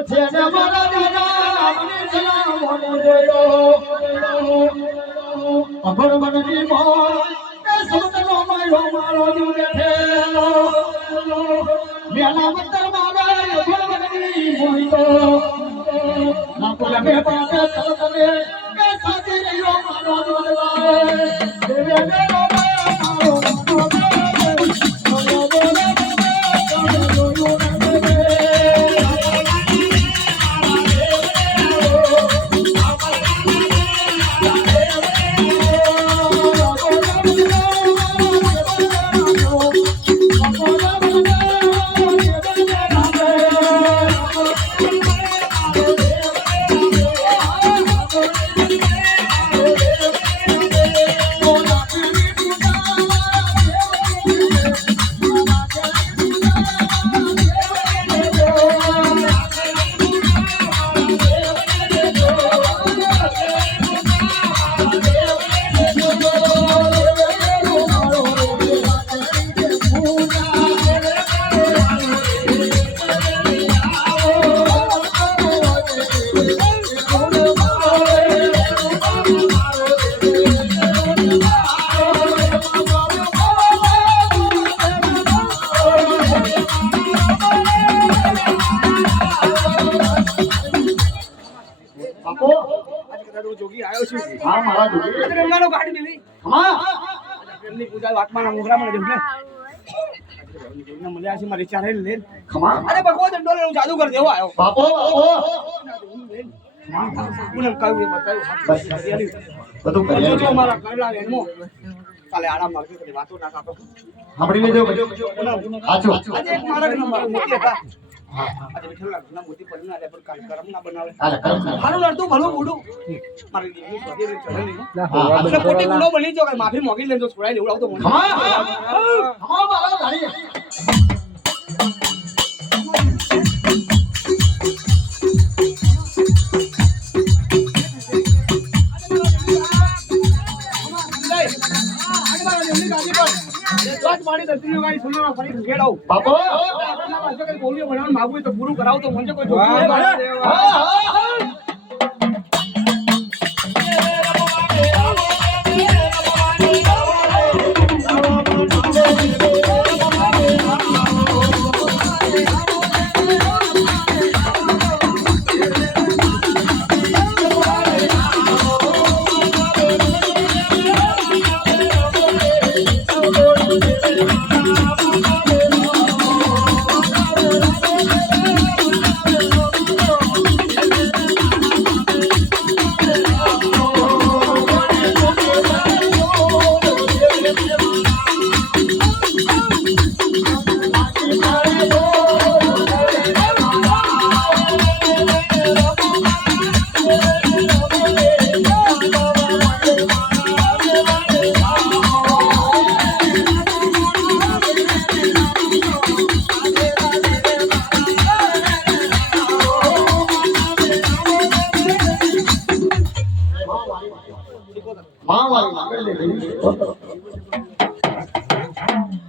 જેને મારા દાદા મને સલામ જોયો અભર મનની મોર એ સમતનો મારો દિલ બેઠેલો મેલા મંતર મારા અભર મનની મોઈતો ના કોલા મે પાકે સલતને કે સાચી રહ્યો મારો દોલવા દેવે મેલો જોગી આયો છે હા મારા જોગી રંગાનો ગાડી મિલી હા એમની પૂજા વાતમાં મોગરા મને દેખને મળ્યા છે મારી ચારે લે ખમા અરે ભગવાન દંડોલે હું જાદુ કરી દેવો આયો બાપો પૂનમ કાવી બતાવ્યું બધું કરી જો મારા કરલા એમો કાલે આરામ મારકે કે વાતો ના કાપો સાંભળી લેજો આજો આજે એક મારા નંબર મોટી હતા આજે બેઠેલા ઘણા મોટી પડીને આલે પર કરમ ના બનાવે હારું લડતું ભલું બુડું મારી દીકરી સોધી ચડેલી એટલે ખોટી ગુનો બની જો કે માફી મોગી લેજો છોડાઈ લેવડાવ તો મને હા મારા ગાડી મારી દત્રીઓ ગાડી સુનવા ફરી ઘેડાવ બાપો આપણા પાસે કઈ બોલ્યો બનાવવાનું માગું તો પૂરું કરાવ તો મને કોઈ જોઈ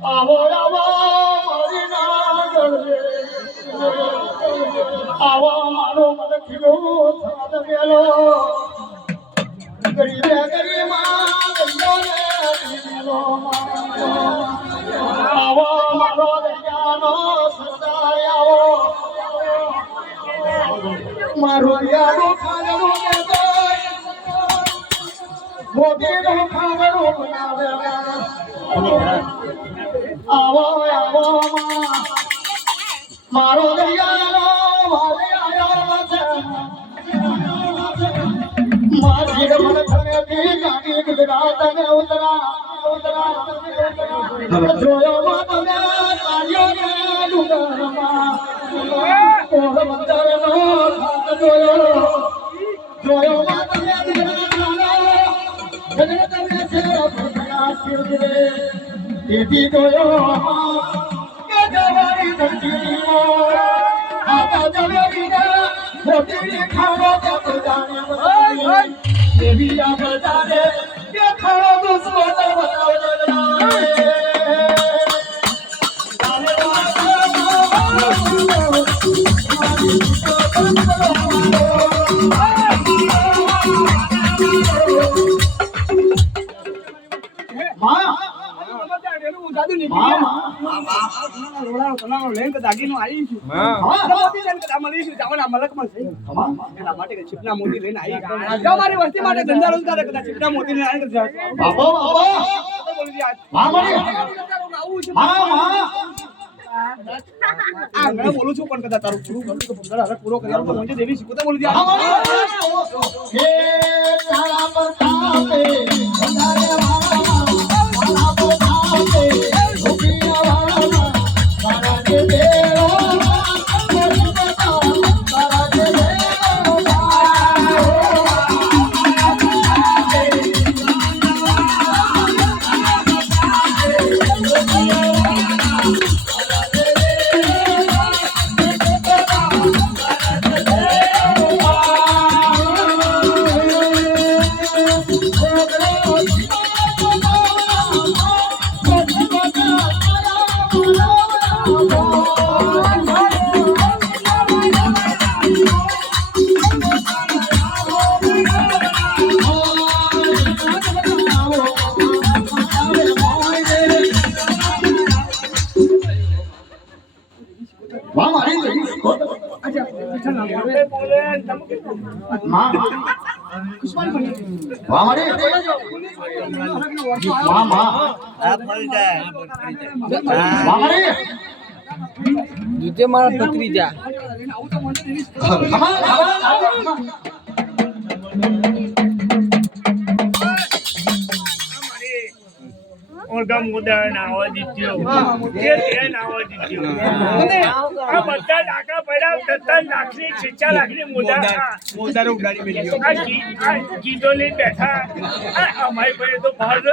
આવો આવો મારી ના ગળે આવો મારો મન ખીલો સાદ મેલો ગરી માં ગંગોને મેલો આવો મારો દરિયાનો સરદાર આવો મારો યારો ખાગરો કે મોટી નો ખાગરો બનાવે આવો આવો મારો દરિયાનો વાલે આયો છે મારી રમણ થને દી ગાડી ગુજરાત ને ઉતરા જોયો મને કાર્યો ને ડુંગરમાં ઓર મંદર નો ખાત જોયો મને ગુજરાત ને જગત ને છે ભગવાન શિવરે એથી જોયો કે જવારી ધરતી આવા જવેરી ને મોટી ખાણો કે બજાને એવી આ બજાને કે ખાણો દુશ્મન બનાવજો રોડાનો તનાનો લઈને દાગીનો આવી છું મોતી લઈને કદા મળી છું જાવના મલકમાં છે એના માટે કે ચીપના મોતી લઈને આવી જો મારી વસ્તી માટે ધંધા રોજગાર કદા ચીપના મોતી લઈને આવી બાપા મેં બોલું છું પણ કદા તારું પૂરું કરું તો પંદર હવે પૂરો કર્યા તો મને દેવી શીખો તો બોલી દે दूजे मारा भतीजा और गम मुदर नावा दित्यो ये नावा दित्यो आ बत्ता लाका पड़ा तत्ता लाखनी छिचा लाखनी मुदर उडाड़ी मिली आ गीतो ले बैठा आ हमारे पे तो बाहर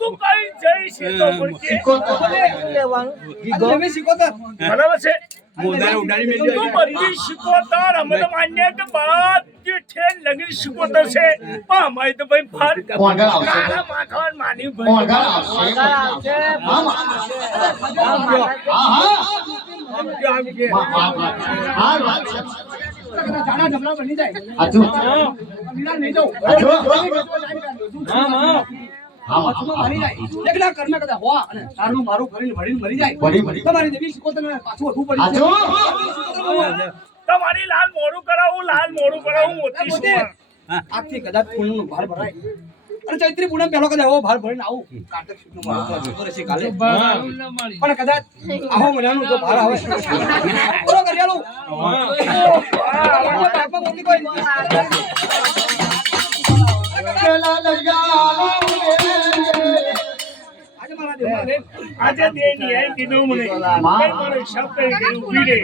तू कहीं जय से तो बोलके તમે શીખોતર बराबर से મોદાર ઉડાડી મેલ્યો तू बत्ती शिकोतर हमें तो मान्य के बाद के ठेल लगी शिकोतर से हमारे तो भाई फार काला माथान मानी भाई જાડા ઢબલા બની જાય મિલા નહીં જાઉં મરી જાય એકલા કર્મ કદા હોવા અને તારું મારું કરીને વળીને મરી જાય તમારી દેવી શીખોતર પાછું વધવું પડી તમારી લાલ મોડું કરાવું મોતી શું આખી કદાચ ફૂલનો ભાર ભરાય અને ચૈત્રી પૂનમ પહેલો કદાચ એવો ભાર ભરીને આવું કાર્તિક સુદનો મારો રહેશે કાલે પણ કદાચ આવો મજાનો જો ભાર આવે પૂરો કરી આલું બાપા મોટી કોઈ આજે દે ની આઈ દીધું મને મારો શબ્દ ગયું પીડે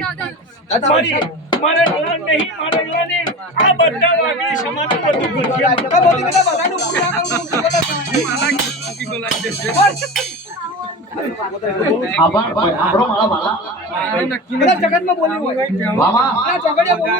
મારે ડોન નહીં મારે ડોને આ બધા વાગી સમાજ બધું ભૂલ્યા મોટી કદા બધાનું પૂરા કરું જગતમાં બોલી હોય ચોકડીએ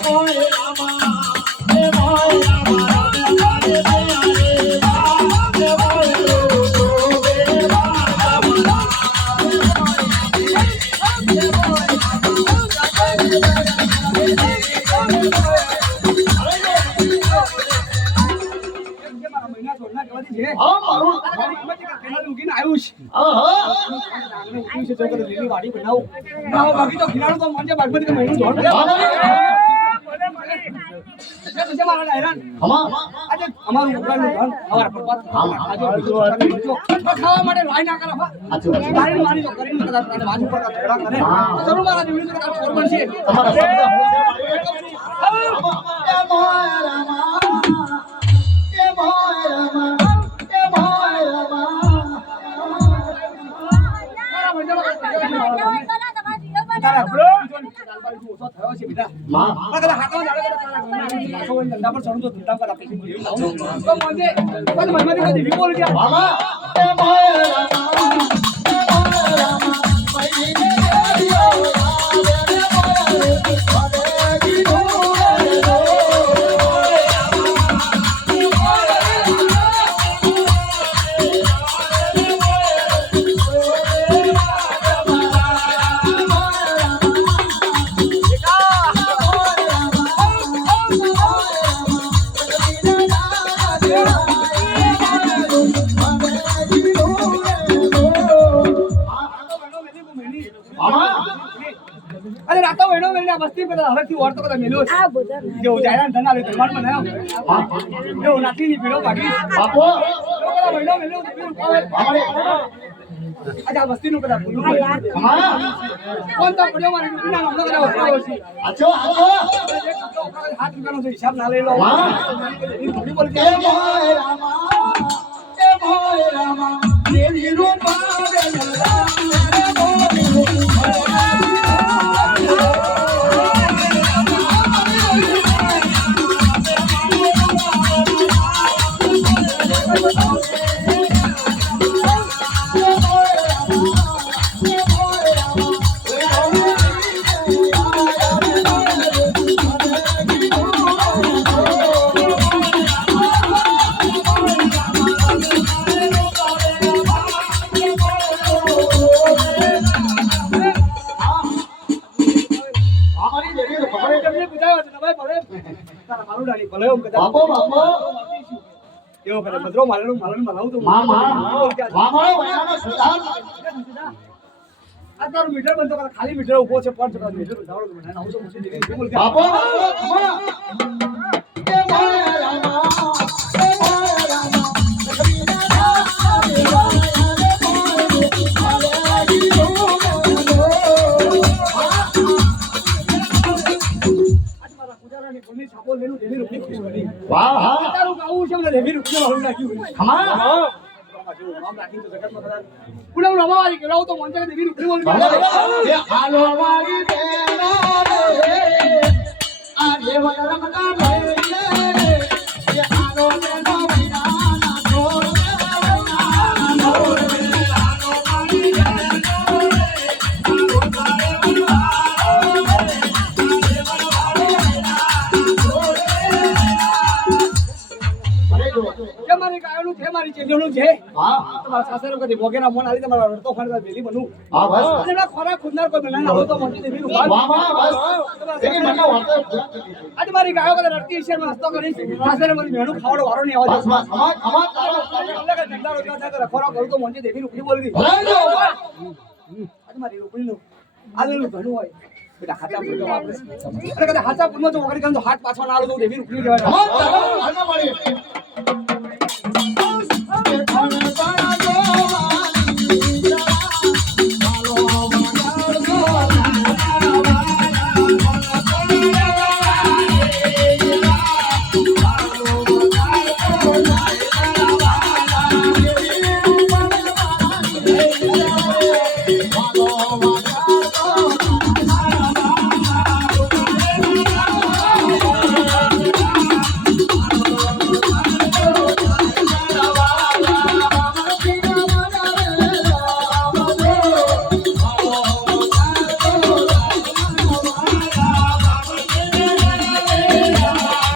Boy મારા મહિના છોડના કહેવાથી છે હા મારું કેનાલ મૂકીને આવ્યું છે આહા ઉઠ્યું છે તો કદાચ લીલી વાડી બનાવું ના બાકી તો ખીલાડું તો મને બાગમતી મહિનું જોડ ભલે ભલે છે મારા હેરાન હમા આજે અમારું ઉપરાનું ઘર અમારા પપ્પા આજે ખાવા માટે લાઈ ના કરે સાચું લાઈ મારી જો કરીને કદાચ તારે બાજુ પર ઝઘડા કરે તો જરૂર મારા જીવની કદાચ ચોર બનશે તમારા શબ્દ તારા બ્રો ઓછો થયો છે બેટા માં કદાચ હાથમાં જાડે કદાચ તારા ઘરના પાછો હોય ધંધા પર ચડું તો ધંધા પર આપી દીધું તો મને કોઈ મનમાં કદી વિપોલ ગયા મામા એ અરે રાતો વેડો વેડે મસ્તી પેલા હરખથી ઓર તો કદા મેલ્યો છે જો જાયરાન ધના લે ધર્માન માં ના જો નાથી ની પીડો ભાગી બાપો કદા વેડો મેલ્યો તો પીડો પાવે આજા મસ્તી નું કદા ભૂલું હમા કોણ તો પડ્યો મારી પીડા હમણો કદા વસરાયો છે આજો આજો હાથ રૂપિયાનો છે હિસાબ ના લઈ લો થોડી બોલ એ મોય રામા દેવી રૂપા બાપો બાપો કેવો કરે બદરો માલનું મલાવું તો મામા મામા વયાનો સુધાર આ તારું મીટર બંધ તો ખાલી મીટર ઉભો છે પણ તો મીટર બંધાવડો મને ના આવતો મુસી દેવી બોલ બાપો બાપો એ મોય રામા એ મોય રામા વાહ હા તારું ગાવું છે મને લેવી રૂપિયા વાળું નાખ્યું હમા નામ રાખી તો જગત માં પુનમ રમાવારી કેલાવ તો મન જગત દેવી રૂપિયા બોલ એ હાલો મારી બેના રે આ દેવન રમતા ભલે એ હાલો બેનો વિના ના છોડ મારી ગાયનું છે મારી ચેજોનું છે હા તમારા સાસરે કદી ભોગેના મોન આલી તમારા રડતો ફરતા વેલી બનું હા બસ અને ના ખોરાક ખુદનાર કોઈ બનાના હોય તો મોટી દેવી રૂપિયા વાહ વાહ બસ એની મને વાતો આજે મારી ગાયો કદા રડતી છે મેં હસતો કરી સાસરે મારી મેણું ખાવાનો વારો નહીં બસ આવતો બસ હમા હમા તારો અલગ ધંધા રોજગાર થાય ખોરાક કરું તો મોટી દેવી રૂપિયા બોલી ભલે જો આજે મારી રૂપિયાનું આલેલું ઘણું હોય બેટા હાચા પૂરતો વાપરે અને કદા હાચા પૂરમાં જો વગર કામ તો હાથ પાછો ના આલો તો દેવી રૂપિયા કહેવાય હમા તારો હાલમાં મળી